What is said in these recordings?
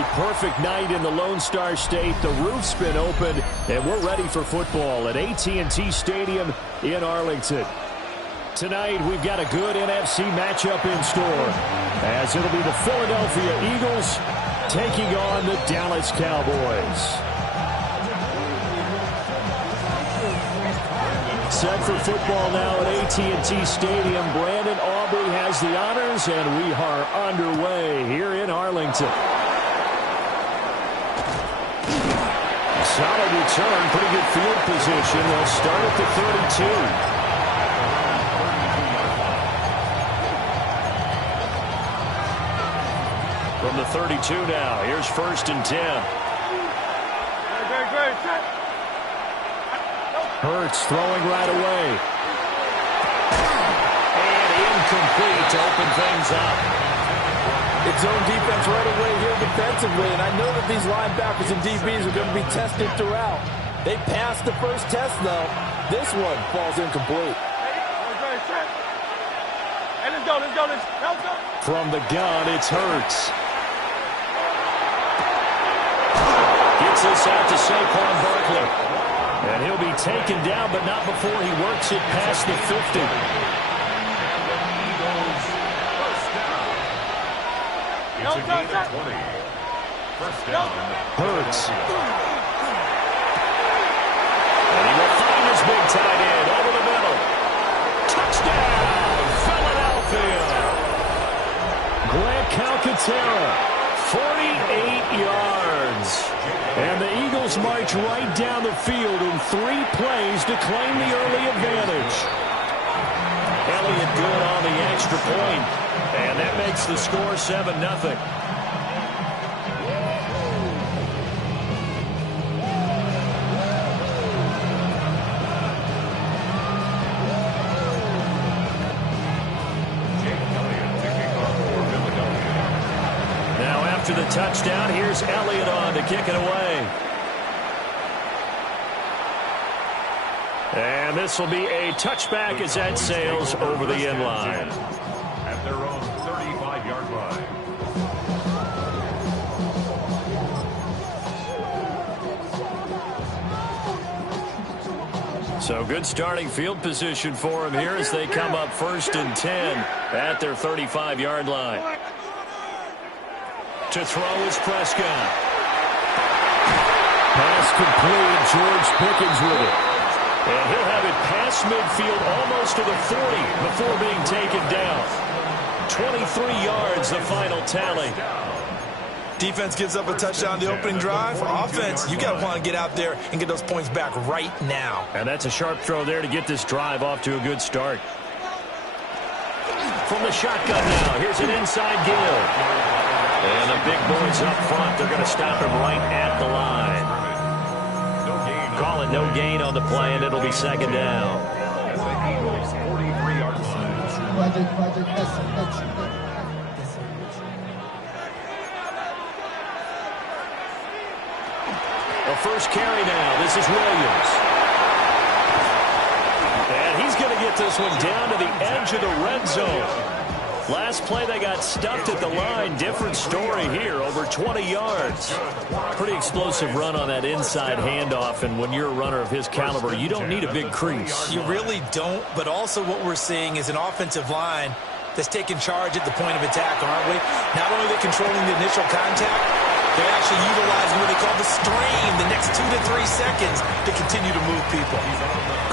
absolutely perfect night in the Lone Star State. The roof's been opened, and we're ready for football at AT&T Stadium in Arlington. Tonight, we've got a good NFC matchup in store, as it'll be the Philadelphia Eagles taking on the Dallas Cowboys. Set for football now at AT&T Stadium. Brandon Aubrey has the honors, and we are underway here in Arlington. Solid return, pretty good field position. They'll start at the 32. From the 32 now, here's 1st and 10. Hurts throwing right away. And incomplete to open things up. It's zone defense right away here defensively, and I know that these linebackers and DBs are going to be tested throughout. They passed the first test, though. This one falls incomplete. From the gun, it's Hurts. Gets this out to Saquon Barkley. And he'll be taken down, but not before he works it past the 50. Hurts. And he will find his big tight end over the middle. Touchdown, Philadelphia. Grant Calcaterra, 48 yards. And the Eagles march right down the field in 3 plays to claim the early advantage. Elliott good on the extra point, and that makes the score 7-0. Now after the touchdown, here's Elliott on to kick it away. And this will be a touchback as that sails over the end line. At their own 35-yard line. So good starting field position for him here as they come up 1st and 10 at their 35-yard line. To throw is Prescott. Pass complete. George Pickens with it. And he'll have it past midfield almost to the 40 before being taken down. 23 yards, the final tally. Defense gives up a touchdown the opening drive. Offense, you got to want to get out there and get those points back right now. And that's a sharp throw there to get this drive off to a good start. From the shotgun now, here's an inside give. And the big boys up front, they're going to stop him right at the line. Call it no gain on the play, and it'll be 2nd down. At the Eagles' 43-yard line. The first carry now. This is Williams. And he's going to get this one down to the edge of the red zone. Last play, they got stuffed at the line. Different story here, over 20 yards. Pretty explosive run on that inside handoff, and when you're a runner of his caliber, you don't need a big crease. You really don't, but also what we're seeing is an offensive line that's taking charge at the point of attack, aren't we? Not only are they controlling the initial contact, they're actually utilizing what they call the strain, the next 2 to 3 seconds to continue to move people.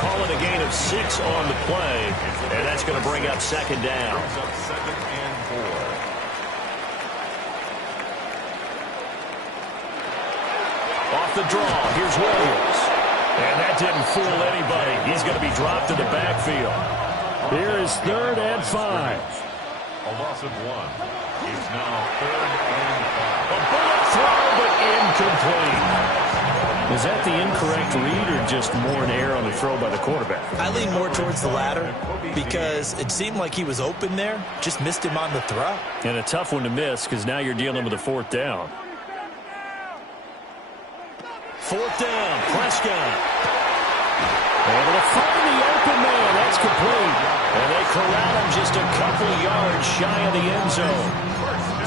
Call it a gain of 6 on the play, and that's going to bring up 2nd down. Off the draw, here's Williams. And that didn't fool anybody. He's going to be dropped in the backfield. Here is 3rd and 5. A loss of 1. It's now 3rd and 5. A bullet throw, but incomplete. Was that the incorrect read or just more an error on the throw by the quarterback? I lean more towards the latter because it seemed like he was open there, just missed him on the throw. And a tough one to miss because now you're dealing with a 4th down. 4th down, Prescott. Able to find the open man. That's complete. And they corral him just a couple of yards shy of the end zone.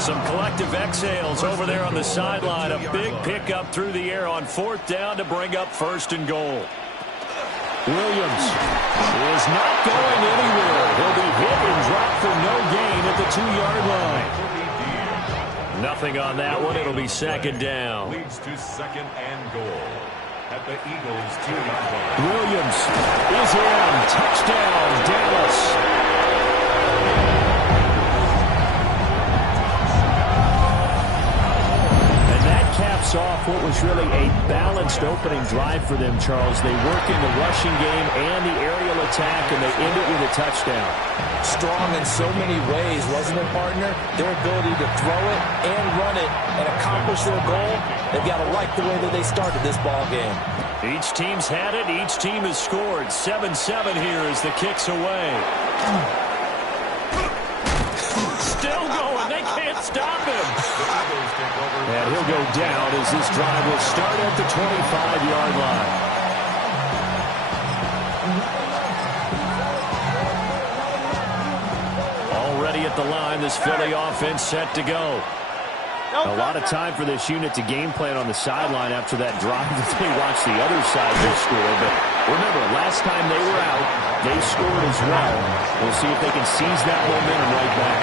Some collective exhales over there on the sideline. A big pickup through the air on 4th down to bring up 1st and goal. Williams is not going anywhere. He'll be hit and dropped for no gain at the 2-yard line. Nothing on that one. It'll be 2nd down. Leads to 2nd and goal at the Eagles' 2-yard line. Williams is in. Touchdown, Dallas. Caps off what was really a balanced opening drive for them, Charles. They work in the rushing game and the aerial attack, and they end it with a touchdown. Strong in so many ways, wasn't it, partner? Their ability to throw it and run it and accomplish their goal, they've got to like the way that they started this ball game. Each team's had it. Each team has scored. 7-7 here as the kick's away. Still going. They can't stop him. And he'll go down as this drive will start at the 25-yard line. Already at the line, this Philly offense set to go. A lot of time for this unit to game plan on the sideline after that drive as they watch the other side just score. But remember, last time they were out, they scored as well. We'll see if they can seize that momentum right back.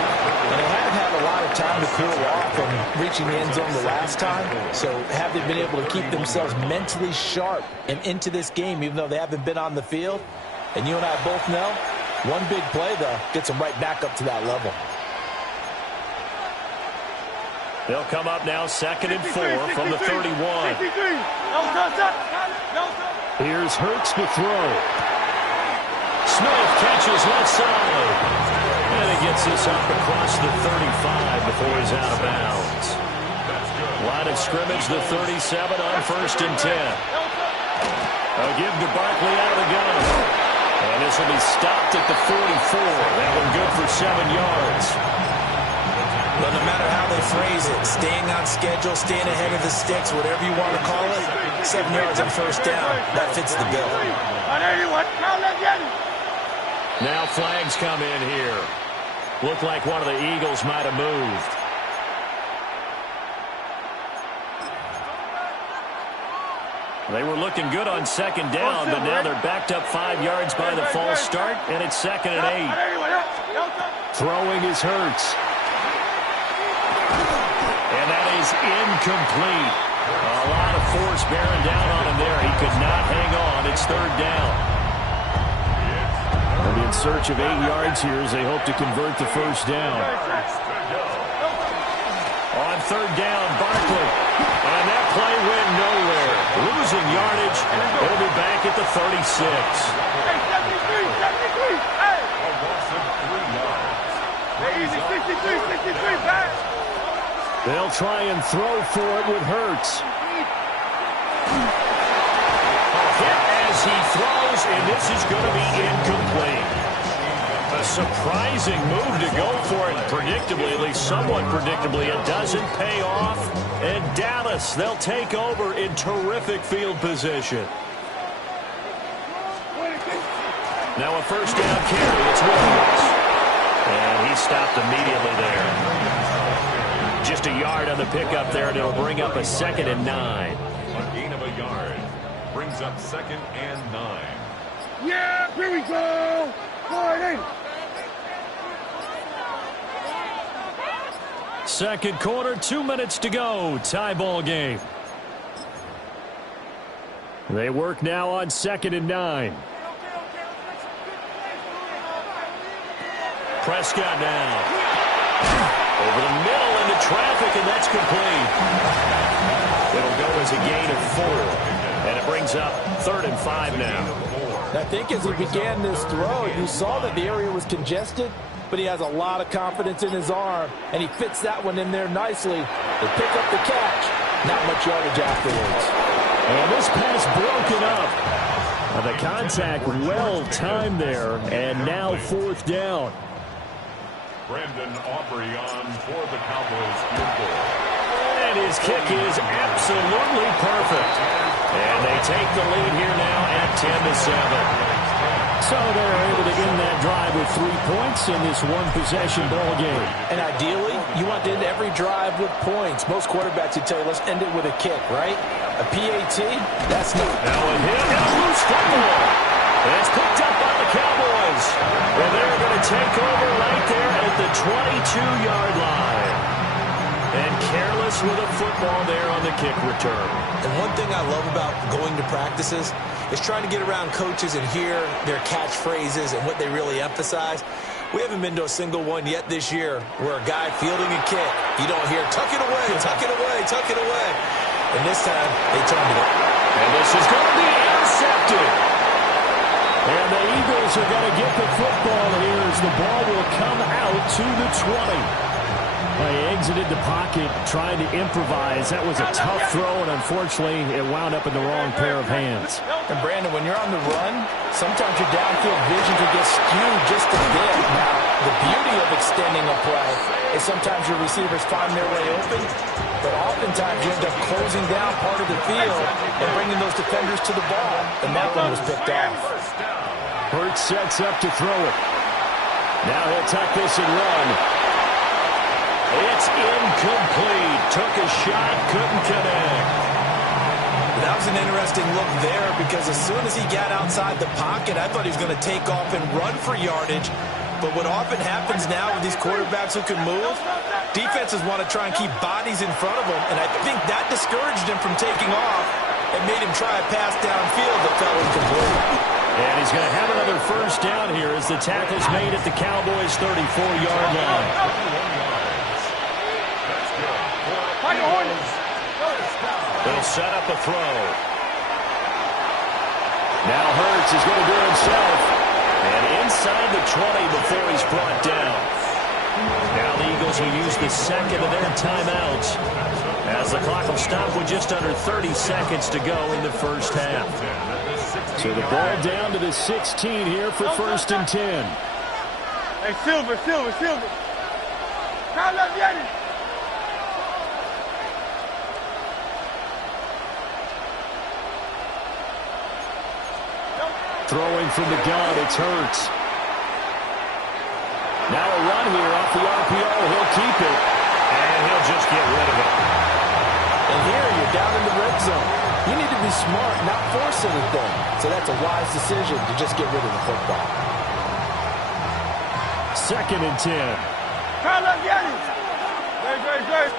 And they haven't had a lot of time to cool off from reaching the end zone the last time. So have they been able to keep themselves mentally sharp and into this game, even though they haven't been on the field? And you and I both know, one big play, though, gets them right back up to that level. They'll come up now 2nd and 4 from the 31. Here's Hurts to throw. Smith catches left side. And he gets this up across the 35 before he's out of bounds. Line of scrimmage, the 37 on 1st and 10. A give to Barkley out of the gun. And this will be stopped at the 44. That one good for 7 yards. But no matter how they phrase it, staying on schedule, staying ahead of the sticks, whatever you want to call it, 7 yards on 1st down, that fits the bill. Now flags come in here. Looked like one of the Eagles might have moved. They were looking good on 2nd down, but now they're backed up 5 yards by the false start, and it's 2nd and 8. Throwing is Hurts. And that is incomplete. A lot of force bearing down on him there. He could not hang on. It's 3rd down. They'll be in search of 8 yards here as they hope to convert the 1st down. On 3rd down, Barkley. And that play went nowhere. Losing yardage. It'll be back at the 36. They'll try and throw for it with Hurts. Hit as he throws, and this is going to be incomplete. A surprising move to go for it predictably, at least somewhat predictably. It doesn't pay off, and Dallas, they'll take over in terrific field position. Now a 1st down carry. It's Williams. And he stopped immediately there. Just a yard on the pickup there, and it'll bring up a 2nd and 9. A gain of a yard brings up 2nd and 9. Yeah, here we go. Second quarter, 2 minutes to go. Tie ball game. They work now on 2nd and 9. Prescott now. Over the middle into traffic, and that's complete. It'll go as a gain of 4. And it brings up 3rd and 5 now. I think as he began this throw, you saw that the area was congested, but he has a lot of confidence in his arm, and he fits that one in there nicely. They pick up the catch. Not much yardage afterwards. And this pass broken up. The contact well timed there, and now 4th down. Brandon Aubrey on for the Cowboys field goal. And his kick is absolutely perfect. And they take the lead here now at 10-7. So they're able to end that drive with 3 points in this one-possession ball game. And ideally, you want to end every drive with points. Most quarterbacks would tell you, let's end it with a kick, right? A PAT, that's not. Now a hit and a loose football. And it's picked up by the Cowboys. Well, they're going to take over right there at the 22-yard line. And careless with a football there on the kick return. And one thing I love about going to practices is trying to get around coaches and hear their catchphrases and what they really emphasize. We haven't been to a single one yet this year where a guy fielding a kick, you don't hear, tuck it away, tuck it away, tuck it away. And this time, they turned it up. And this is going to be intercepted. And the Eagles are going to get the football here as the ball will come out to the 20. They exited the pocket trying to improvise. That was a tough throw, and unfortunately, it wound up in the wrong pair of hands. And, Brandon, when you're on the run, sometimes your downfield vision can get skewed just a bit. Now, the beauty of extending a play is sometimes your receivers find their way open, but oftentimes you end up closing down part of the field and bringing those defenders to the ball. And that one was picked off. Hurts sets up to throw it. Now he'll tuck this and run. It's incomplete. Took a shot, couldn't connect. That was an interesting look there because as soon as he got outside the pocket, I thought he was going to take off and run for yardage. But what often happens now with these quarterbacks who can move, defenses want to try and keep bodies in front of them. And I think that discouraged him from taking off and made him try a pass downfield that fell incomplete. And he's going to have another first down here as the tackle's made at the Cowboys' 34-yard line. They'll set up a throw. Now Hurts is going to do it himself. And inside the 20 before he's brought down. Now the Eagles will use the second of their timeouts as the clock will stop with just under 30 seconds to go in the first half. So the ball down to the 16 here for first and 10. Hey, Silver. Come on, get it. Throwing from the gun, it's Hurts. Now a run here off the RPO. He'll keep it. And he'll just get rid of it. And here you're down in the red zone. You need to be smart, not force anything. So that's a wise decision to just get rid of the football. Second and 10. Come on, get it. Great.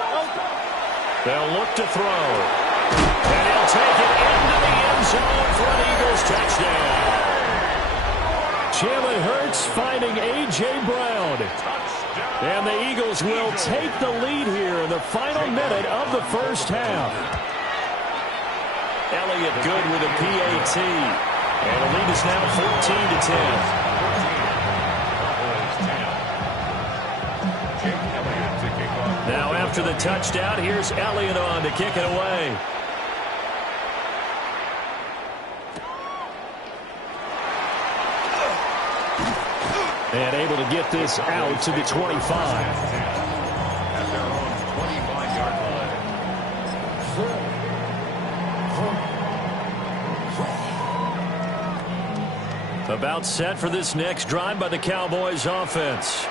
They'll look to throw. And he'll take it into the end zone for an Eagles touchdown. Jalen Hurts finding A.J. Brown. And the Eagles will take the lead here in the final minute of the first half. Elliott good with a PAT. And the lead is now 14-10. Now after the touchdown, here's Elliott on to kick it away. And able to get this out to the 25. At their own 25-yard line. About set for this next drive by the Cowboys offense.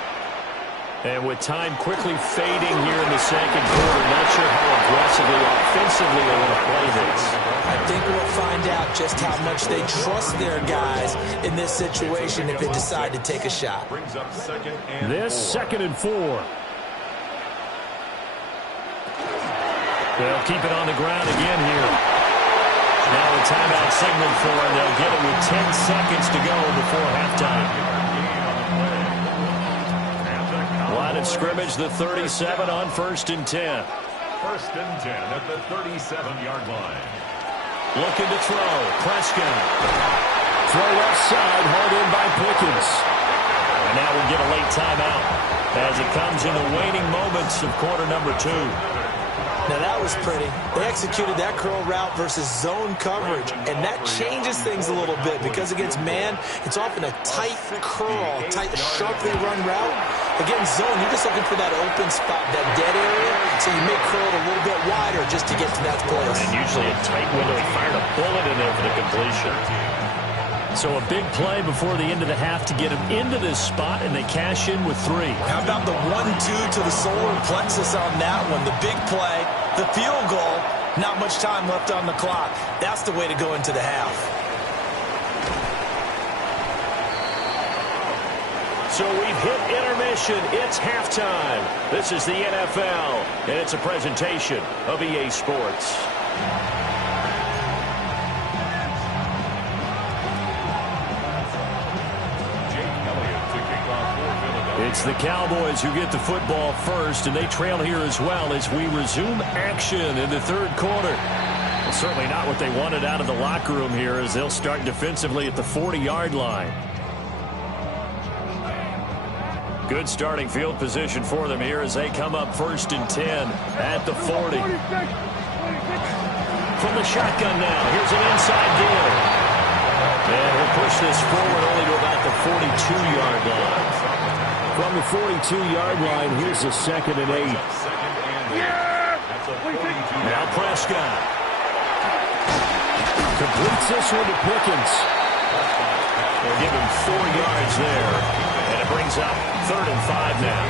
And with time quickly fading here in the second quarter, not sure how aggressively, offensively they want to play this. I think we'll find out just how much they trust their guys in this situation if they decide to take a shot. Brings up second and This four. second and 4. They'll keep it on the ground again here. Now a timeout signal for them. They'll get it with 10 seconds to go before halftime. Line of scrimmage, the 37 on first and 10. First and 10 at the 37-yard line. Looking to throw. Prescott. Throw left side, hauled in by Pickens. And now we'll get a late timeout as it comes in the waning moments of quarter number 2. Now that was pretty. They executed that curl route versus zone coverage, and that changes things a little bit because against man, it's often a tight curl, tight, sharply run route. Against zone, you're just looking for that open spot, that dead area, so you may curl it a little bit wider just to get to that place. And usually a tight window. He fired a bullet in there for the completion. So a big play before the end of the half to get them into this spot, and they cash in with 3. How about the 1-2 to the solar plexus on that one? The big play, the field goal, not much time left on the clock. That's the way to go into the half. So we've hit intermission. It's halftime. This is the NFL, and it's a presentation of EA Sports. It's the Cowboys who get the football first, and they trail here as well as we resume action in the third quarter. Well, certainly not what they wanted out of the locker room here, as they'll start defensively at the 40-yard line. Good starting field position for them here as they come up 1st and 10 at the 40. From the shotgun now, here's an inside deal. And he'll push this forward only to about the 42-yard line. From the 42-yard line, here's a 2nd and 8. Now Prescott completes this one to Pickens. They'll give him 4 yards there, and it brings up 3rd and 5 now.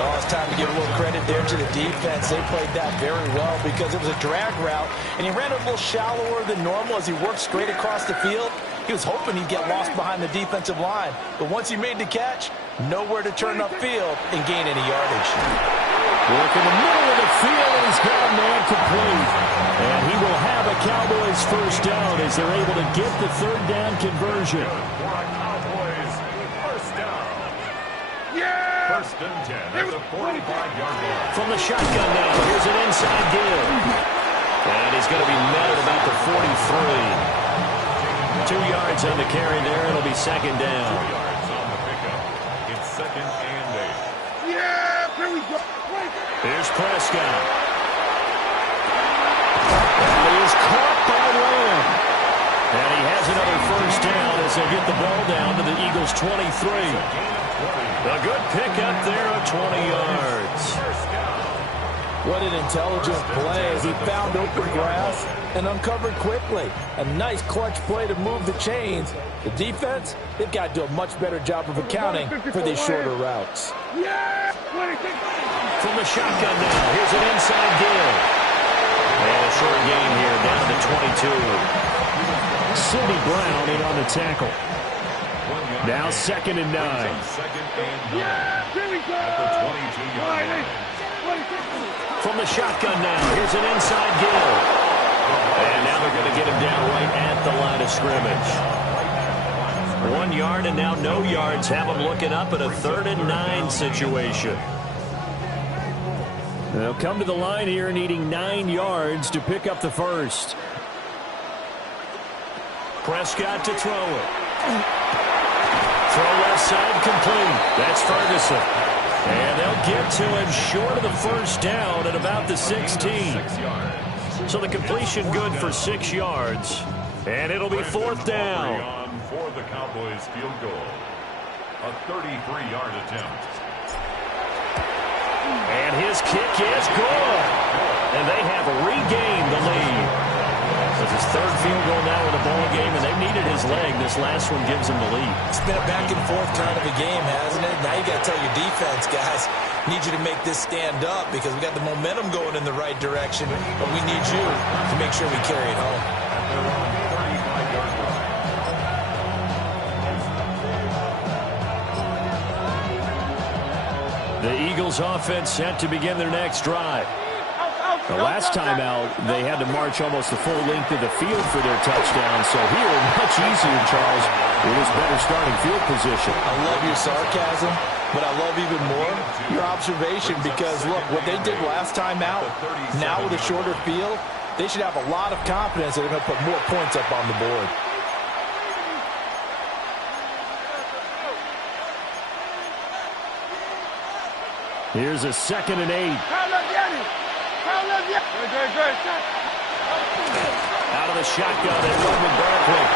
Oh, it's time to give a little credit there to the defense. They played that very well because it was a drag route, and he ran a little shallower than normal as he worked straight across the field. He was hoping he'd get lost behind the defensive line, but once he made the catch, nowhere to turn upfield and gain any yardage. Work in the middle of the field, and he's got a man complete. And he will have a Cowboys first down as they're able to get the 3rd down conversion. Cowboys first down. Yeah! 1st and 10 at the 45-yard line. From the shotgun now, here's an inside give. And he's going to be met at about the 43. 2 yards on the carry there. It'll be 2nd down. 2 yards on the pickup. It's 2nd and 8. Yeah, here we go. Here's Prescott. And he is caught by Lamb. And he has another first down as they get the ball down to the Eagles' 23. A good pickup there of 20 yards. What an intelligent play as he found open grass and uncovered quickly. A nice clutch play to move the chains. The defense, they've got to do a much better job of accounting for these shorter routes. From the shotgun now, here's an inside give. And a short gain here down to 22. Sidney Brown in on the tackle. Now 2nd and 9. 2nd and 9 at the 22-yard line. From the shotgun now, here's an inside give. And now they're going to get him down right at the line of scrimmage. 1 yard, and now no yards. Have him looking up at a 3rd and 9 situation. They'll come to the line here needing 9 yards to pick up the first. Prescott to throw it. Throw left side complete. That's Ferguson. And they'll get to him short of the first down at about the 16. So the completion good for 6 yards. And it'll be 4th down. For the Cowboys field goal. A 33-yard attempt. And his kick is good. And they have regained the lead. It's his 3rd field goal now in the ball game, and they've needed his leg. This last one gives him the lead. It's been a back-and-forth kind of a game, hasn't it? Now you got to tell your defense, guys, need you to make this stand up because we got the momentum going in the right direction, but we need you to make sure we carry it home. The Eagles offense set to begin their next drive. The last time out, they had to march almost the full length of the field for their touchdown. So here, much easier, Charles. It was better starting field position. I love your sarcasm, but I love even more your observation because, look, what they did last time out, now with a shorter field, they should have a lot of confidence that they're going to put more points up on the board. Here's a 2nd and 8. Out of the shotgun and Roman Barkley.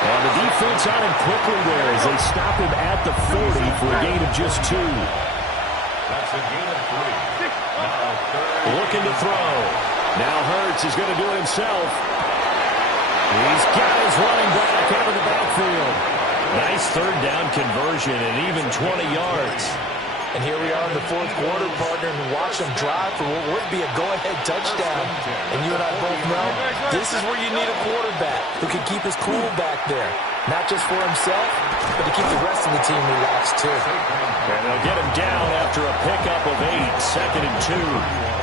And the defense on him quickly there as they stop him at the 40 for a gain of just 2. That's a gain of 3. Looking to throw. Now Hurts is going to do it himself. He's got his running back out of the backfield. Nice third down conversion and even 20 yards. And here we are in the fourth quarter, partner, and watch them drive for what would be a go-ahead touchdown. And you and I both know this is where you need a quarterback who can keep his cool back there. Not just for himself, but to keep the rest of the team relaxed, too. And they'll get him down after a pickup of 8, 2nd and 2.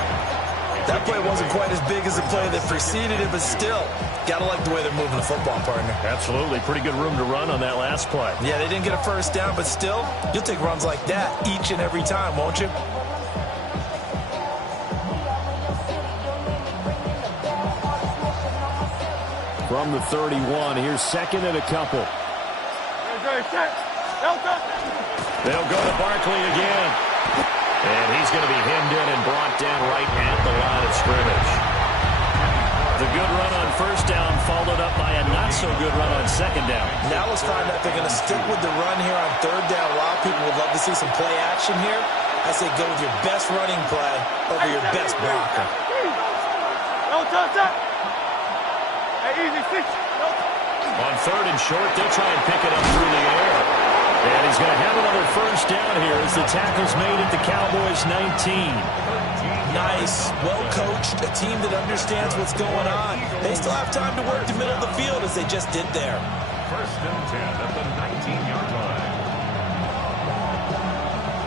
That play wasn't quite as big as the play that preceded it, but still, got to like the way they're moving the football, partner. Absolutely. Pretty good room to run on that last play. Yeah, they didn't get a first down, but still, you'll take runs like that each and every time, won't you? From the 31, here's 2nd and a couple. They'll go to Barkley again. And he's going to be hemmed in and brought down right at the line of scrimmage. The good run on first down followed up by a not-so-good run on second down. Now let's find out they're going to stick with the run here on third down. A lot of people would love to see some play action here. I say go with your best running play over your best blocker. On 3rd and short, they'll try and pick it up through the air. And he's going to have another first down here as the tackle's made at the Cowboys' 19. Nice, well-coached, a team that understands what's going on. They still have time to work the middle of the field as they just did there. 1st and 10 at the 19-yard line.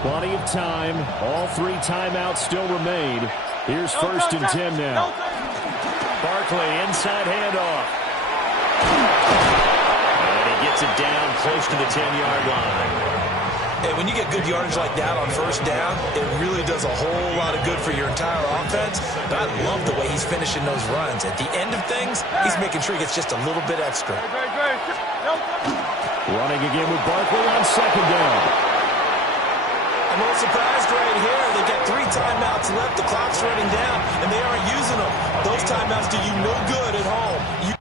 Plenty of time. All 3 timeouts still remain. Here's 1st and 10 now. Barkley, inside handoff. And he gets it down close to the 10-yard line. And when you get good yardage like that on first down, it really does a whole lot of good for your entire offense. But I love the way he's finishing those runs. At the end of things, he's making sure he gets just a little bit extra. Running again with Barkley on 2nd down. I'm a little surprised right here. They got 3 timeouts left. The clock's running down, and they aren't using them. Those timeouts do you no good at home.